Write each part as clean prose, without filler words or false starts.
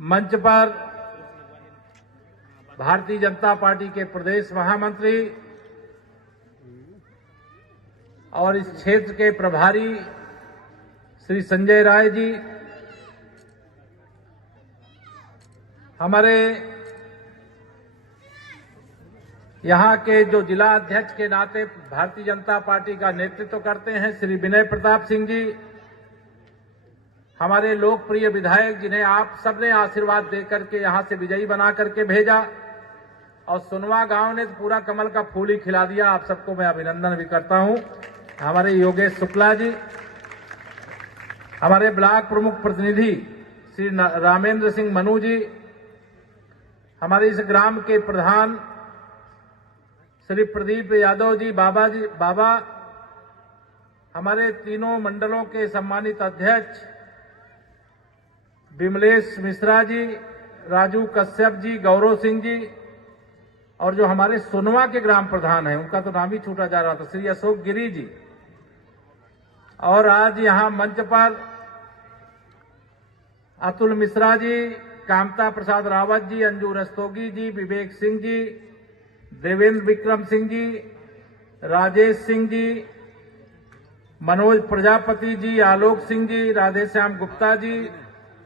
मंच पर भारतीय जनता पार्टी के प्रदेश महामंत्री और इस क्षेत्र के प्रभारी श्री संजय राय जी, हमारे यहां के जो जिला अध्यक्ष के नाते भारतीय जनता पार्टी का नेतृत्व करते हैं श्री विनय प्रताप सिंह जी, हमारे लोकप्रिय विधायक जिन्हें आप सबने आशीर्वाद देकर के यहां से विजयी बना करके भेजा, और सुनवा गांव ने तो पूरा कमल का फूल ही खिला दिया। आप सबको मैं अभिनंदन भी करता हूं। हमारे योगेश शुक्ला जी, हमारे ब्लॉक प्रमुख प्रतिनिधि श्री रामेंद्र सिंह मनु जी, हमारे इस ग्राम के प्रधान श्री प्रदीप यादव जी बाबा, हमारे तीनों मंडलों के सम्मानित अध्यक्ष विमलेश मिश्रा जी, राजू कश्यप जी, गौरव सिंह जी, और जो हमारे सोनवा के ग्राम प्रधान हैं उनका तो नाम ही छूटा जा रहा था, श्री अशोक गिरी जी, और आज यहां मंच पर अतुल मिश्रा जी, कामता प्रसाद रावत जी, अंजू रस्तोगी जी, विवेक सिंह जी, देवेंद्र विक्रम सिंह जी, राजेश सिंह जी, मनोज प्रजापति जी, आलोक सिंह जी, राधेश्याम गुप्ता जी,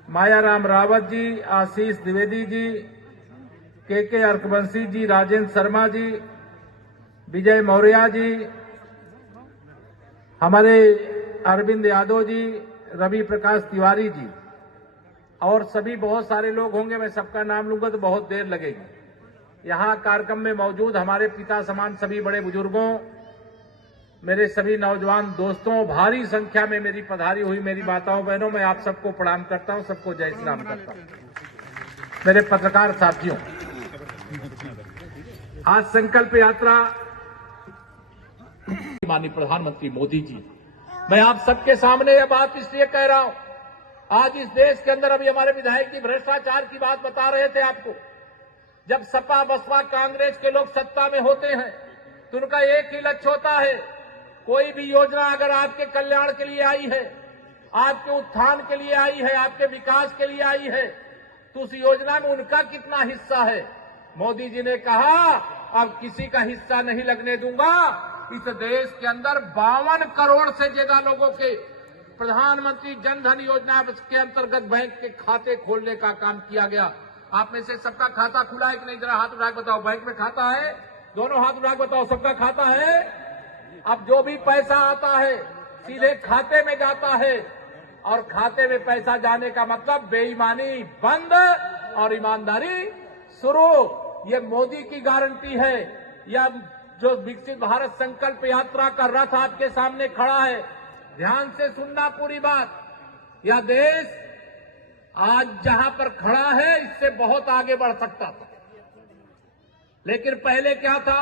मायाराम रावत जी, आशीष द्विवेदी जी, के अर्कवंशी जी, राजेंद्र शर्मा जी, विजय मौर्य जी, हमारे अरविंद यादव जी, रवि प्रकाश तिवारी जी, और सभी बहुत सारे लोग होंगे। मैं सबका नाम लूंगा तो बहुत देर लगेगी। यहां कार्यक्रम में मौजूद हमारे पिता समान सभी बड़े बुजुर्गों, मेरे सभी नौजवान दोस्तों, भारी संख्या में मेरी पधारी हुई मेरी माताओं बहनों, मैं आप सबको प्रणाम करता हूं, सबको जय श्री राम करता हूं। मेरे पत्रकार साथियों, आज संकल्प यात्रा माननीय प्रधानमंत्री मोदी जी, मैं आप सबके सामने यह बात इसलिए कह रहा हूं, आज इस देश के अंदर अभी हमारे विधायक जी भ्रष्टाचार की बात बता रहे थे आपको। जब सपा बसपा कांग्रेस के लोग सत्ता में होते हैं तो उनका एक ही लक्ष्य होता है, कोई भी योजना अगर आपके कल्याण के लिए आई है, आपके उत्थान के लिए आई है, आपके विकास के लिए आई है, तो उस योजना में उनका कितना हिस्सा है। मोदी जी ने कहा अब किसी का हिस्सा नहीं लगने दूंगा। इस देश के अंदर 52 करोड़ से ज्यादा लोगों के प्रधानमंत्री जन धन योजना के अंतर्गत बैंक के खाते खोलने का काम किया गया। आप में से सबका खाता खुला है कि नहीं, जरा हाथ उठा के बताओ। बैंक में खाता है? दोनों हाथ उठा के बताओ, सबका खाता है? अब जो भी पैसा आता है सीधे खाते में जाता है, और खाते में पैसा जाने का मतलब बेईमानी बंद और ईमानदारी शुरू। ये मोदी की गारंटी है। या जो विकसित भारत संकल्प यात्रा का रथ आपके सामने खड़ा है, ध्यान से सुनना पूरी बात। यह देश आज जहां पर खड़ा है इससे बहुत आगे बढ़ सकता था, लेकिन पहले क्या था,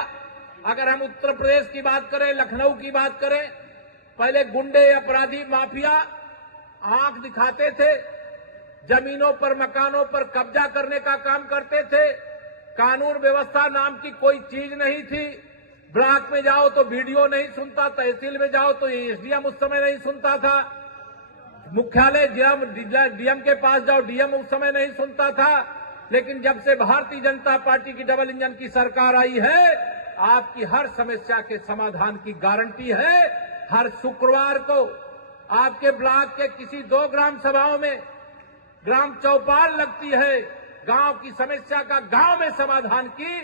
अगर हम उत्तर प्रदेश की बात करें, लखनऊ की बात करें, पहले गुंडे अपराधी माफिया आंख दिखाते थे, जमीनों पर मकानों पर कब्जा करने का काम करते थे, कानून व्यवस्था नाम की कोई चीज नहीं थी। ब्लॉक में जाओ तो वीडियो नहीं सुनता, तहसील में जाओ तो एसडीएम उस समय नहीं सुनता था, मुख्यालय डीएम के पास जाओ डीएम उस समय नहीं सुनता था। लेकिन जब से भारतीय जनता पार्टी की डबल इंजन की सरकार आई है, आपकी हर समस्या के समाधान की गारंटी है। हर शुक्रवार को आपके ब्लॉक के किसी 2 ग्राम सभाओं में ग्राम चौपाल लगती है, गांव की समस्या का गांव में समाधान की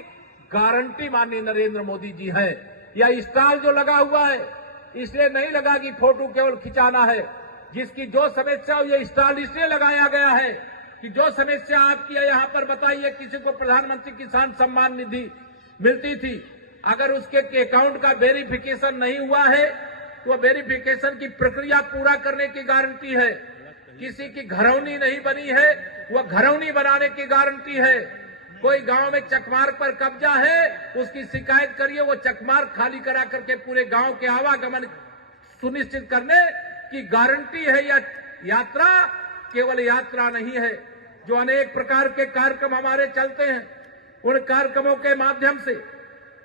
गारंटी माननीय नरेंद्र मोदी जी है। यह स्टॉल जो लगा हुआ है इसलिए नहीं लगा कि फोटो केवल खिंचाना है, जिसकी जो समस्या हो, यह स्टॉल इसलिए लगाया गया है कि जो समस्या आपकी है यहां पर बताइए। किसी को प्रधानमंत्री किसान सम्मान निधि मिलती थी, अगर उसके अकाउंट का वेरिफिकेशन नहीं हुआ है तो वेरिफिकेशन की प्रक्रिया पूरा करने की गारंटी है। किसी की घरौनी नहीं बनी है, वह घरौनी बनाने की गारंटी है। कोई गांव में चकमार्ग पर कब्जा है, उसकी शिकायत करिए, वो चकमार्ग खाली करा करके पूरे गांव के आवागमन सुनिश्चित करने की गारंटी है। यह यात्रा केवल यात्रा नहीं है। जो अनेक प्रकार के कार्यक्रम हमारे चलते हैं, उन कार्यक्रमों के माध्यम से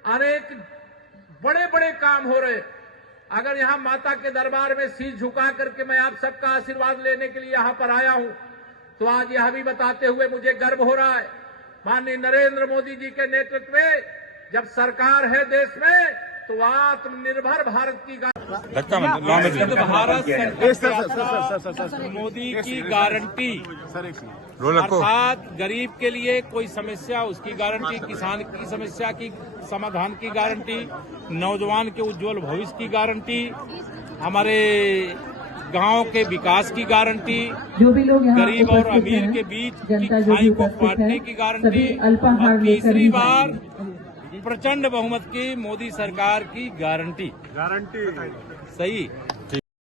अनेक बड़े बड़े काम हो रहे। अगर यहां माता के दरबार में शीश झुका करके मैं आप सबका आशीर्वाद लेने के लिए यहां पर आया हूं, तो आज यह भी बताते हुए मुझे गर्व हो रहा है, माननीय नरेंद्र मोदी जी के नेतृत्व में जब सरकार है देश में, तो आत्मनिर्भर भारत की भारत मोदी की गारंटी, अर्थात गरीब के लिए कोई समस्या उसकी गारंटी, किसान की समस्या की समाधान की गारंटी, नौजवान के उज्जवल भविष्य की गारंटी, हमारे गांव के विकास की गारंटी, जो भी लोग यहाँ गरीब और अमीर के बीच की खाई को बांटने की गारंटी, और तीसरी बार प्रचंड बहुमत की मोदी सरकार की गारंटी सही।